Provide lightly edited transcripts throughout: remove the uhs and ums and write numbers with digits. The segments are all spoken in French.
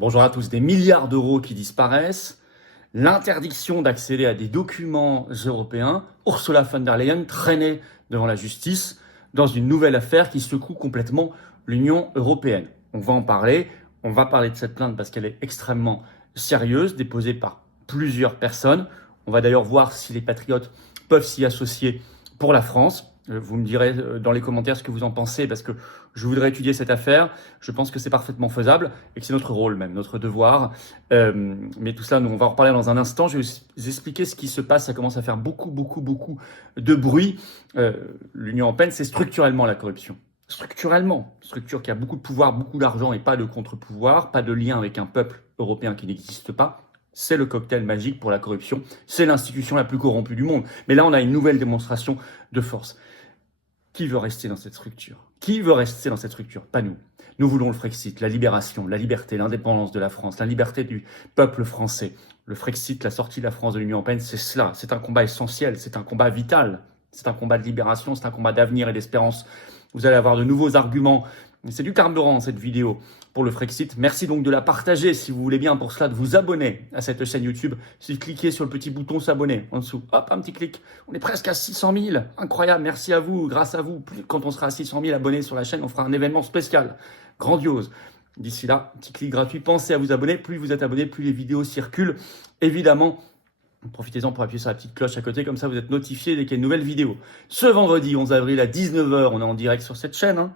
Bonjour à tous. Des milliards d'euros qui disparaissent, l'interdiction d'accéder à des documents européens, Ursula von der Leyen traînée devant la justice dans une nouvelle affaire qui secoue complètement l'Union européenne. On va en parler, on va parler de cette plainte parce qu'elle est extrêmement sérieuse, déposée par plusieurs personnes. On va d'ailleurs voir si les patriotes peuvent s'y associer pour la France. Vous me direz dans les commentaires ce que vous en pensez parce que je voudrais étudier cette affaire. Je pense que c'est parfaitement faisable et que c'est notre rôle même, notre devoir. Mais tout ça, nous, on va en reparler dans un instant. Je vais vous expliquer ce qui se passe. Ça commence à faire beaucoup de bruit. L'Union européenne, c'est structurellement la corruption. Structurellement. Structure qui a beaucoup de pouvoir, beaucoup d'argent et pas de contre-pouvoir, pas de lien avec un peuple européen qui n'existe pas. C'est le cocktail magique pour la corruption. C'est l'institution la plus corrompue du monde. Mais là, on a une nouvelle démonstration de force. Qui veut rester dans cette structure? Qui veut rester dans cette structure? Pas nous. Nous voulons le Frexit, la libération, la liberté, l'indépendance de la France, la liberté du peuple français. Le Frexit, la sortie de la France de l'Union européenne, c'est cela. C'est un combat essentiel, c'est un combat vital. C'est un combat de libération, c'est un combat d'avenir et d'espérance. Vous allez avoir de nouveaux arguments. C'est du carburant, cette vidéo, pour le Frexit. Merci donc de la partager, si vous voulez bien, pour cela, de vous abonner à cette chaîne YouTube. Si vous cliquez sur le petit bouton s'abonner en dessous, hop, un petit clic. On est presque à 600 000. Incroyable, merci à vous, grâce à vous. Quand on sera à 600 000 abonnés sur la chaîne, on fera un événement spécial, grandiose. D'ici là, petit clic gratuit, pensez à vous abonner. Plus vous êtes abonné, plus les vidéos circulent. Évidemment, profitez-en pour appuyer sur la petite cloche à côté, comme ça vous êtes notifié dès qu'il y a une nouvelle vidéo. Ce vendredi 11 avril à 19h, on est en direct sur cette chaîne.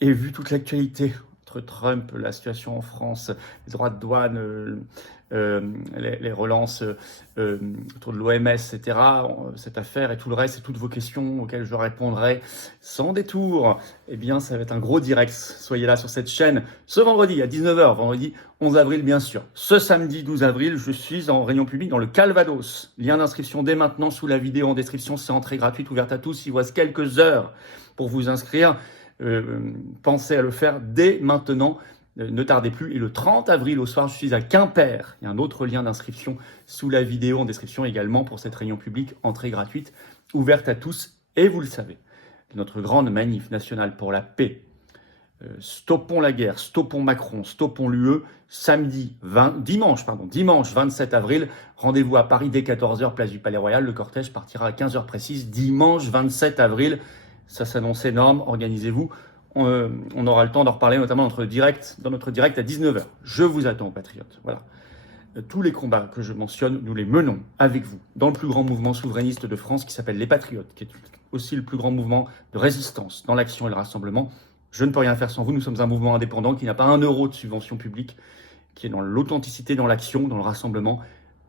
Et vu toute l'actualité entre Trump, la situation en France, les droits de douane, les relances autour de l'OMS, etc., cette affaire et tout le reste et toutes vos questions auxquelles je répondrai sans détour, eh bien ça va être un gros direct. Soyez là sur cette chaîne ce vendredi à 19h, vendredi 11 avril bien sûr. Ce samedi 12 avril, je suis en réunion publique dans le Calvados. Lien d'inscription dès maintenant sous la vidéo en description, c'est entrée gratuite, ouverte à tous. Il vous reste quelques heures pour vous inscrire. Pensez à le faire dès maintenant, ne tardez plus. Et le 30 avril au soir, je suis à Quimper. Il y a un autre lien d'inscription sous la vidéo en description également pour cette réunion publique, entrée gratuite, ouverte à tous. Et vous le savez, notre grande manif nationale pour la paix, stoppons la guerre, stoppons Macron, stoppons l'UE, dimanche 27 avril, rendez-vous à Paris dès 14h, place du Palais Royal. Le cortège partira à 15h précise, dimanche 27 avril. Ça s'annonce énorme, organisez-vous. On aura le temps d'en reparler, notamment dans notre direct à 19h. Je vous attends, patriotes. Voilà. Tous les combats que je mentionne, nous les menons avec vous dans le plus grand mouvement souverainiste de France qui s'appelle les Patriotes, qui est aussi le plus grand mouvement de résistance dans l'action et le rassemblement. Je ne peux rien faire sans vous. Nous sommes un mouvement indépendant qui n'a pas un euro de subvention publique, qui est dans l'authenticité, dans l'action, dans le rassemblement,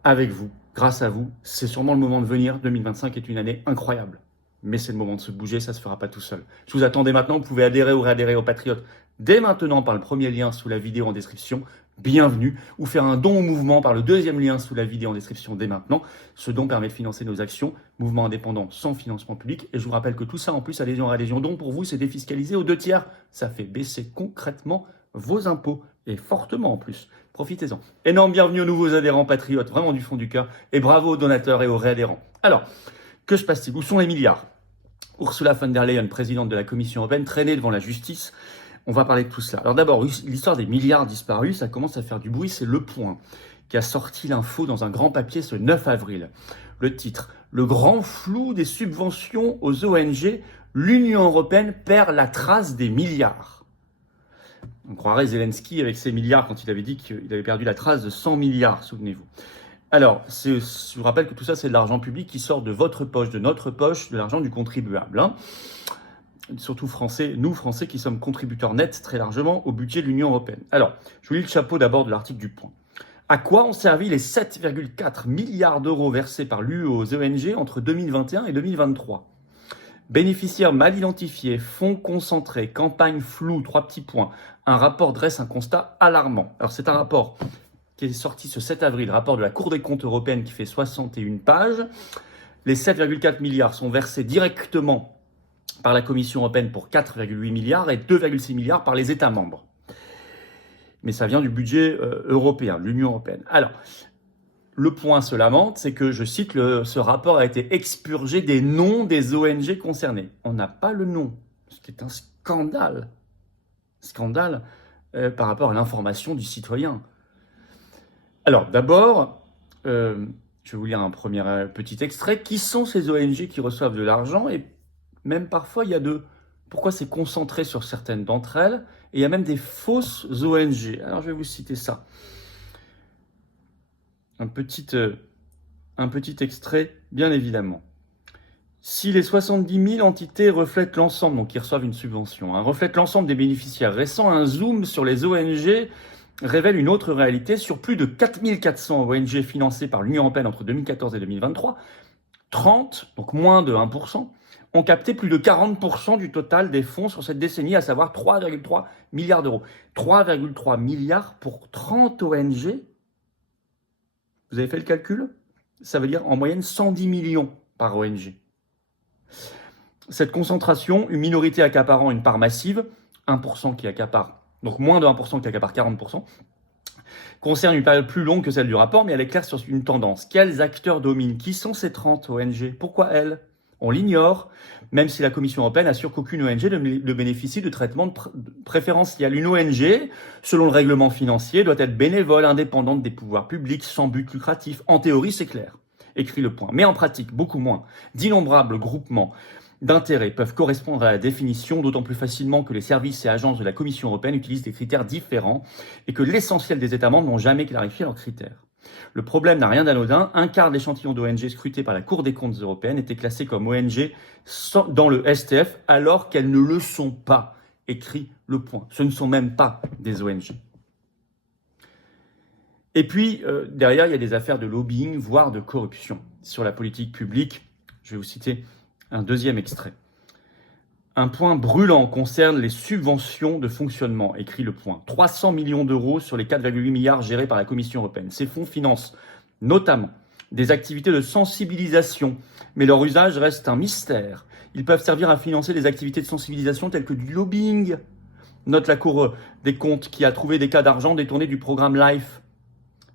avec vous, grâce à vous. C'est sûrement le moment de venir. 2025 est une année incroyable. Mais c'est le moment de se bouger, ça ne se fera pas tout seul. Je vous attends dès maintenant, vous pouvez adhérer ou réadhérer aux Patriotes dès maintenant par le premier lien sous la vidéo en description, bienvenue, ou faire un don au mouvement par le deuxième lien sous la vidéo en description dès maintenant. Ce don permet de financer nos actions, mouvement indépendant sans financement public. Et je vous rappelle que tout ça, en plus, adhésion, don pour vous, c'est défiscalisé aux 2/3. Ça fait baisser concrètement vos impôts, et fortement en plus. Profitez-en. Énorme bienvenue aux nouveaux adhérents Patriotes, vraiment du fond du cœur, et bravo aux donateurs et aux réadhérents. Alors, que se passe-t-il? Où sont les milliards? Ursula von der Leyen, présidente de la Commission européenne, traînée devant la justice. On va parler de tout cela. Alors d'abord, l'histoire des milliards disparus, ça commence à faire du bruit. C'est Le Point qui a sorti l'info dans un grand papier ce 9 avril. Le titre, le grand flou des subventions aux ONG, l'Union européenne perd la trace des milliards. On croirait Zelensky avec ses milliards quand il avait dit qu'il avait perdu la trace de 100 milliards, souvenez-vous. Alors, je vous rappelle que tout ça, c'est de l'argent public qui sort de votre poche, de notre poche, de l'argent du contribuable. Surtout Français, nous Français qui sommes contributeurs nets très largement au budget de l'Union européenne. Alors, je vous lis le chapeau d'abord de l'article du Point. À quoi ont servi les 7,4 milliards d'euros versés par l'UE aux ONG entre 2021 et 2023 ? Bénéficiaires mal identifiés, fonds concentrés, campagne floue, 3 petits points. Un rapport dresse un constat alarmant. Alors, c'est un rapport qui est sorti ce 7 avril, rapport de la Cour des comptes européenne qui fait 61 pages. Les 7,4 milliards sont versés directement par la Commission européenne pour 4,8 milliards et 2,6 milliards par les États membres. Mais ça vient du budget européen, l'Union européenne. Alors, le point se lamente, c'est que, je cite, ce rapport a été expurgé des noms des ONG concernées. On n'a pas le nom, ce qui est un scandale. Scandale par rapport à l'information du citoyen. Alors, d'abord, je vais vous lire un premier petit extrait. Qui sont ces ONG qui reçoivent de l'argent? Et même parfois, il y a pourquoi c'est concentré sur certaines d'entre elles? Et il y a même des fausses ONG. Alors, je vais vous citer ça. Un petit extrait, bien évidemment. Si les 70 000 entités reflètent l'ensemble, donc qui reçoivent une subvention, reflètent l'ensemble des bénéficiaires récents, un zoom sur les ONG révèle une autre réalité. Sur plus de 4400 ONG financées par l'Union européenne entre 2014 et 2023, 30, donc moins de 1%, ont capté plus de 40% du total des fonds sur cette décennie, à savoir 3,3 milliards d'euros. 3,3 milliards pour 30 ONG. Vous avez fait le calcul? Ça veut dire en moyenne 110 millions par ONG. Cette concentration, une minorité accaparant une part massive, 1% qui accapare, donc moins de 1% qui accapare 40%, concerne une période plus longue que celle du rapport, mais elle éclaire sur une tendance. Quels acteurs dominent? Qui sont ces 30 ONG? Pourquoi elles? On l'ignore, même si la Commission européenne assure qu'aucune ONG ne bénéficie de traitement préférentiel. Une ONG, selon le règlement financier, doit être bénévole, indépendante des pouvoirs publics, sans but lucratif. En théorie, c'est clair, écrit Le Point. Mais en pratique, beaucoup moins. D'innombrables groupements d'intérêts peuvent correspondre à la définition, d'autant plus facilement que les services et agences de la Commission européenne utilisent des critères différents et que l'essentiel des États membres n'ont jamais clarifié leurs critères. Le problème n'a rien d'anodin. Un quart de l'échantillon d'ONG scruté par la Cour des comptes européenne était classé comme ONG dans le STF alors qu'elles ne le sont pas, écrit Le Point. Ce ne sont même pas des ONG. Et puis, derrière, il y a des affaires de lobbying, voire de corruption. Sur la politique publique, je vais vous citer un deuxième extrait. Un point brûlant concerne les subventions de fonctionnement, écrit Le Point. 300 millions d'euros sur les 4,8 milliards gérés par la Commission européenne. Ces fonds financent notamment des activités de sensibilisation, mais leur usage reste un mystère. Ils peuvent servir à financer des activités de sensibilisation telles que du lobbying. Note la Cour des comptes qui a trouvé des cas d'argent détournés du programme LIFE.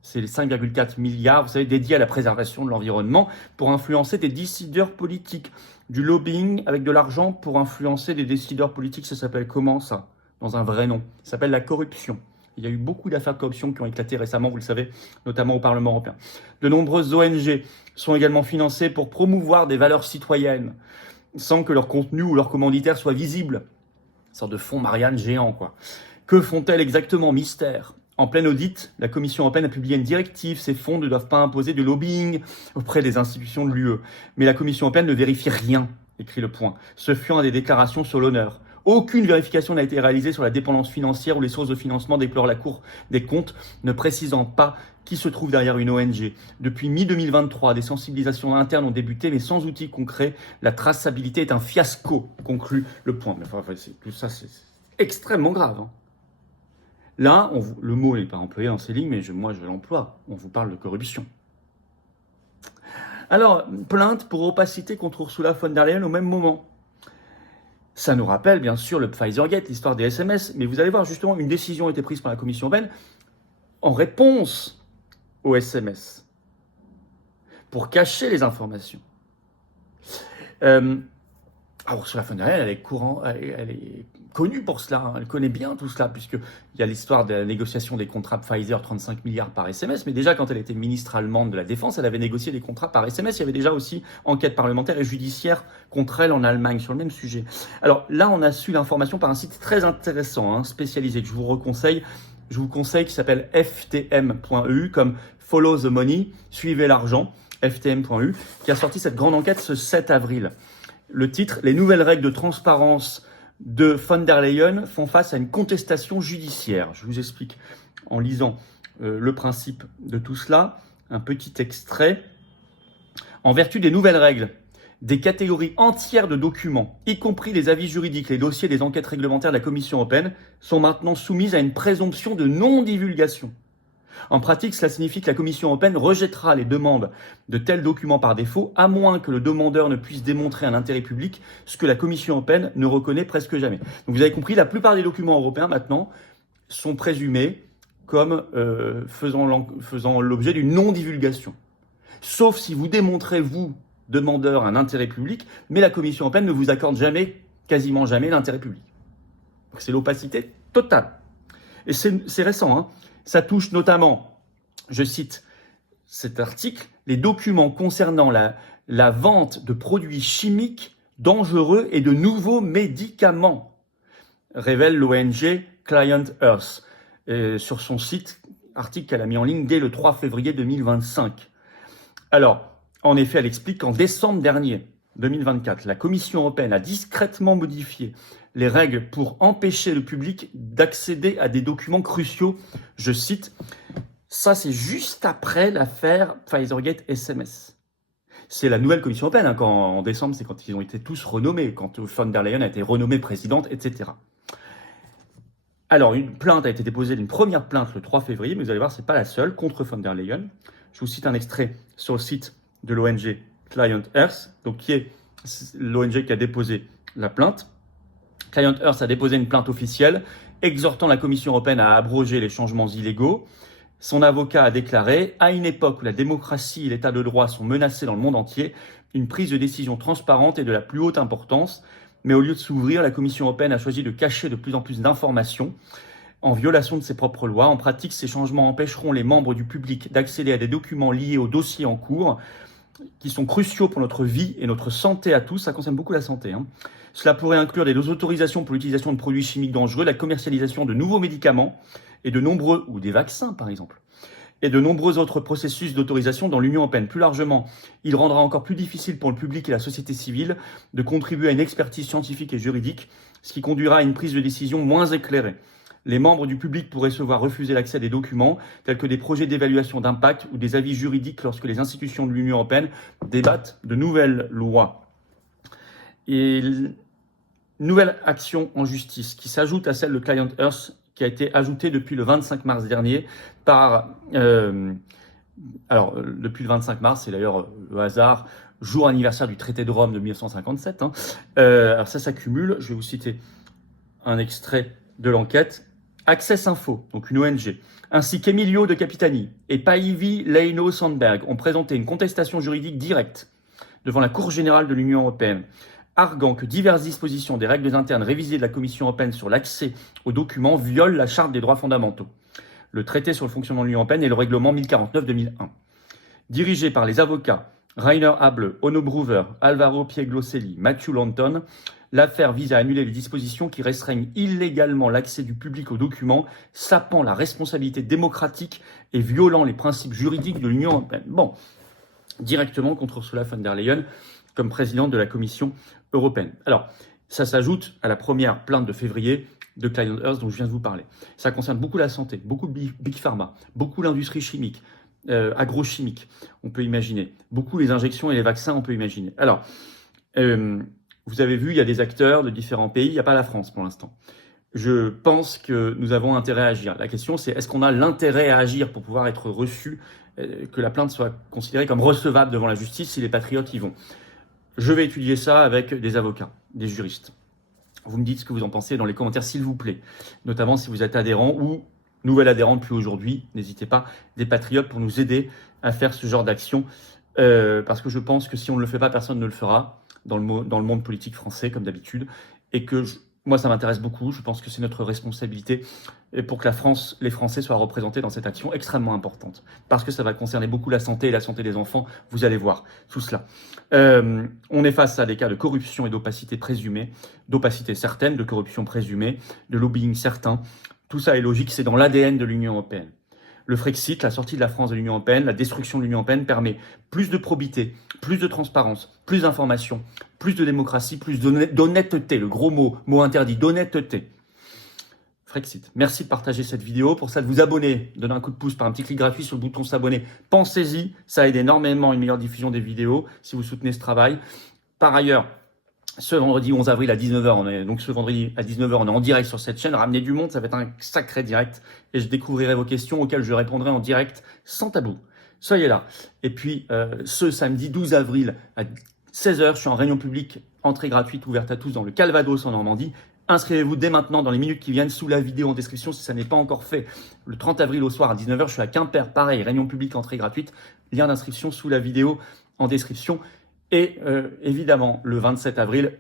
C'est les 5,4 milliards, vous savez, dédiés à la préservation de l'environnement pour influencer des décideurs politiques. Du lobbying avec de l'argent pour influencer des décideurs politiques, ça s'appelle comment ça? Dans un vrai nom. Ça s'appelle la corruption. Il y a eu beaucoup d'affaires de corruption qui ont éclaté récemment, vous le savez, notamment au Parlement européen. De nombreuses ONG sont également financées pour promouvoir des valeurs citoyennes, sans que leur contenu ou leur commanditaire soit visible. Une sorte de fonds Marianne géant, quoi. Que font-elles exactement? Mystère. En plein audit, la Commission européenne a publié une directive. Ces fonds ne doivent pas imposer de lobbying auprès des institutions de l'UE. Mais la Commission européenne ne vérifie rien, écrit Le Point, se fiant à des déclarations sur l'honneur. Aucune vérification n'a été réalisée sur la dépendance financière ou les sources de financement, déplore la Cour des comptes, ne précisant pas qui se trouve derrière une ONG. Depuis mi-2023, des sensibilisations internes ont débuté, mais sans outils concrets. La traçabilité est un fiasco, conclut Le Point. Mais enfin, tout ça, c'est extrêmement grave, hein. Là, le mot n'est pas employé dans ces lignes, mais moi je l'emploie. On vous parle de corruption. Alors, plainte pour opacité contre Ursula von der Leyen au même moment. Ça nous rappelle bien sûr le Pfizergate, l'histoire des SMS, mais vous allez voir justement, une décision a été prise par la Commission européenne en réponse aux SMS pour cacher les informations. Alors Ursula von der Leyen, elle est connue pour cela, hein. Elle connaît bien tout cela, puisqu'il y a l'histoire de la négociation des contrats Pfizer, 35 milliards par SMS, mais déjà quand elle était ministre allemande de la Défense, elle avait négocié des contrats par SMS. Il y avait déjà aussi enquête parlementaire et judiciaire contre elle en Allemagne sur le même sujet. Alors là, on a su l'information par un site très intéressant, hein, spécialisé, que je vous conseille, qui s'appelle ftm.eu, comme Follow the Money, suivez l'argent, ftm.eu, qui a sorti cette grande enquête ce 7 avril. Le titre, les nouvelles règles de transparence de von der Leyen font face à une contestation judiciaire. Je vous explique en lisant le principe de tout cela. Un petit extrait. En vertu des nouvelles règles, des catégories entières de documents, y compris les avis juridiques, les dossiers des enquêtes réglementaires de la Commission européenne, sont maintenant soumises à une présomption de non-divulgation. En pratique, cela signifie que la Commission européenne rejettera les demandes de tels documents par défaut, à moins que le demandeur ne puisse démontrer un intérêt public, ce que la Commission européenne ne reconnaît presque jamais. Donc vous avez compris, la plupart des documents européens maintenant sont présumés comme faisant l'objet d'une non-divulgation. Sauf si vous démontrez, vous, demandeur, un intérêt public, mais la Commission européenne ne vous accorde jamais, quasiment jamais, l'intérêt public. Donc c'est l'opacité totale. Et c'est récent, hein. Ça touche notamment je cite cet article, « Les documents concernant la vente de produits chimiques dangereux et de nouveaux médicaments », révèle l'ONG Client Earth sur son site, article qu'elle a mis en ligne dès le 3 février 2025. Alors, en effet, elle explique qu'en décembre dernier, 2024, la Commission européenne a discrètement modifié les règles pour empêcher le public d'accéder à des documents cruciaux. Je cite, ça c'est juste après l'affaire Pfizergate SMS. C'est la nouvelle Commission européenne, hein, en décembre, c'est quand ils ont été tous renommés, quand von der Leyen a été renommée présidente, etc. Alors, une plainte a été déposée, une première plainte le 3 février, mais vous allez voir, ce n'est pas la seule, contre von der Leyen. Je vous cite un extrait sur le site de l'ONG Client Earth, donc qui est l'ONG qui a déposé la plainte. Client Earth a déposé une plainte officielle exhortant la Commission européenne à abroger les changements illégaux. Son avocat a déclaré « À une époque où la démocratie et l'état de droit sont menacés dans le monde entier, une prise de décision transparente est de la plus haute importance. Mais au lieu de s'ouvrir, la Commission européenne a choisi de cacher de plus en plus d'informations en violation de ses propres lois. En pratique, ces changements empêcheront les membres du public d'accéder à des documents liés aux dossiers en cours qui sont cruciaux pour notre vie et notre santé à tous. Ça concerne beaucoup la santé, hein. Cela pourrait inclure des autorisations pour l'utilisation de produits chimiques dangereux, la commercialisation de nouveaux médicaments et de nombreux, ou des vaccins par exemple, et de nombreux autres processus d'autorisation dans l'Union européenne. Plus largement, il rendra encore plus difficile pour le public et la société civile de contribuer à une expertise scientifique et juridique, ce qui conduira à une prise de décision moins éclairée. Les membres du public pourraient se voir refuser l'accès à des documents tels que des projets d'évaluation d'impact ou des avis juridiques lorsque les institutions de l'Union européenne débattent de nouvelles lois. Et nouvelle action en justice qui s'ajoute à celle de Client Earth qui a été ajoutée depuis le 25 mars dernier par... depuis le 25 mars, c'est d'ailleurs le hasard, jour anniversaire du traité de Rome de 1957. Hein. Alors ça s'accumule, je vais vous citer un extrait de l'enquête. Access Info, donc une ONG, ainsi qu'Emilio de Capitani et Päivi Leino-Sandberg ont présenté une contestation juridique directe devant la Cour générale de l'Union européenne, arguant que diverses dispositions des règles internes révisées de la Commission européenne sur l'accès aux documents violent la Charte des droits fondamentaux, le traité sur le fonctionnement de l'Union européenne et le règlement 1049-2001. Dirigé par les avocats Rainer Hable, Onno Bruver, Alvaro Piegloselli, Matthew Lanton, l'affaire vise à annuler les dispositions qui restreignent illégalement l'accès du public aux documents, sapant la responsabilité démocratique et violant les principes juridiques de l'Union européenne. Bon, directement contre Ursula von der Leyen comme présidente de la Commission européenne. Alors, ça s'ajoute à la première plainte de février de Client Earth dont je viens de vous parler. Ça concerne beaucoup la santé, beaucoup de Big Pharma, beaucoup l'industrie chimique, agrochimique, on peut imaginer. Beaucoup les injections et les vaccins, on peut imaginer. Alors, vous avez vu, il y a des acteurs de différents pays, il n'y a pas la France pour l'instant. Je pense que nous avons intérêt à agir. La question, c'est est-ce qu'on a l'intérêt à agir pour pouvoir être reçu, que la plainte soit considérée comme recevable devant la justice si les patriotes y vont. Je vais étudier ça avec des avocats, des juristes. Vous me dites ce que vous en pensez dans les commentaires, s'il vous plaît. Notamment si vous êtes adhérent ou nouvel adhérent depuis aujourd'hui. N'hésitez pas, des patriotes pour nous aider à faire ce genre d'action. Parce que je pense que si on ne le fait pas, personne ne le fera dans le monde politique français, comme d'habitude. Et que moi, ça m'intéresse beaucoup. Je pense que c'est notre responsabilité pour que la France, les Français soient représentés dans cette action extrêmement importante. Parce que ça va concerner beaucoup la santé et la santé des enfants. Vous allez voir tout cela. On est face à des cas de corruption et d'opacité présumée, d'opacité certaine, de corruption présumée, de lobbying certain. Tout ça est logique, c'est dans l'ADN de l'Union européenne. Le Frexit, la sortie de la France de l'Union européenne, la destruction de l'Union européenne permet plus de probité, plus de transparence, plus d'information, plus de démocratie, plus d'honnêteté. Le gros mot interdit, d'honnêteté. Frexit. Merci de partager cette vidéo. Pour ça, de vous abonner, donner un coup de pouce par un petit clic gratuit sur le bouton s'abonner. Pensez-y, ça aide énormément à une meilleure diffusion des vidéos si vous soutenez ce travail. Par ailleurs, ce vendredi 11 avril à 19h, donc ce vendredi à 19h, on est en direct sur cette chaîne. Ramenez du monde, ça va être un sacré direct. Et je découvrirai vos questions auxquelles je répondrai en direct sans tabou. Soyez là. Et puis, ce samedi 12 avril à 16h, je suis en réunion publique, entrée gratuite, ouverte à tous dans le Calvados en Normandie. Inscrivez-vous dès maintenant dans les minutes qui viennent sous la vidéo en description si ça n'est pas encore fait. Le 30 avril au soir à 19h, je suis à Quimper, pareil, réunion publique, entrée gratuite. Lien d'inscription sous la vidéo en description. Et évidemment, le 27 avril,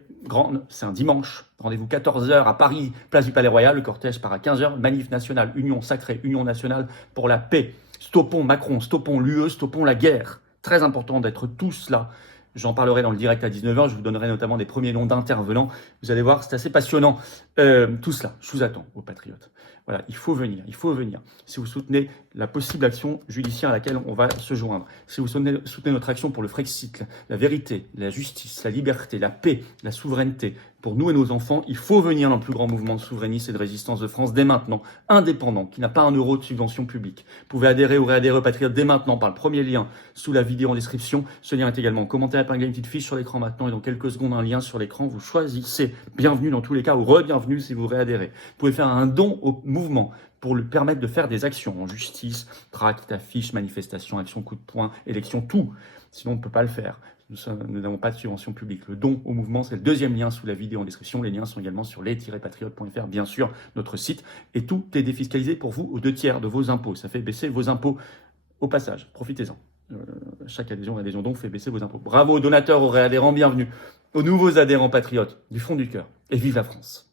c'est un dimanche, rendez-vous 14h à Paris, place du Palais Royal. Le cortège part à 15h. Manif nationale, union sacrée, union nationale pour la paix. Stoppons Macron, stoppons l'UE, stoppons la guerre. Très important d'être tous là. J'en parlerai dans le direct à 19h, je vous donnerai notamment des premiers noms d'intervenants. Vous allez voir, c'est assez passionnant. Tout cela, je vous attends, aux patriotes. Voilà, il faut venir, il faut venir. Si vous soutenez la possible action judiciaire à laquelle on va se joindre, si vous soutenez notre action pour le Frexit, la vérité, la justice, la liberté, la paix, la souveraineté, pour nous et nos enfants, il faut venir dans le plus grand mouvement de souverainisme et de résistance de France dès maintenant, indépendant, qui n'a pas un euro de subvention publique. Vous pouvez adhérer ou réadhérer aux patriotes dès maintenant par le premier lien sous la vidéo en description. Ce lien est également en commentaire, épinglé une petite fiche sur l'écran maintenant et dans quelques secondes un lien sur l'écran. Vous choisissez. Bienvenue dans tous les cas ou re-bienvenue si vous réadhérez. Vous pouvez faire un don au mouvement pour lui permettre de faire des actions en justice, tract, affiches, manifestations, actions, coup de poing, élections, tout. Sinon, on ne peut pas le faire. Nous n'avons pas de subvention publique. Le don au mouvement, c'est le deuxième lien sous la vidéo en description. Les liens sont également sur les-patriotes.fr, bien sûr, notre site. Et tout est défiscalisé pour vous aux 2/3 de vos impôts. Ça fait baisser vos impôts au passage. Profitez-en. Chaque adhésion don fait baisser vos impôts. Bravo aux donateurs, aux réadhérents, bienvenue aux nouveaux adhérents patriotes du fond du cœur. Et vive la France!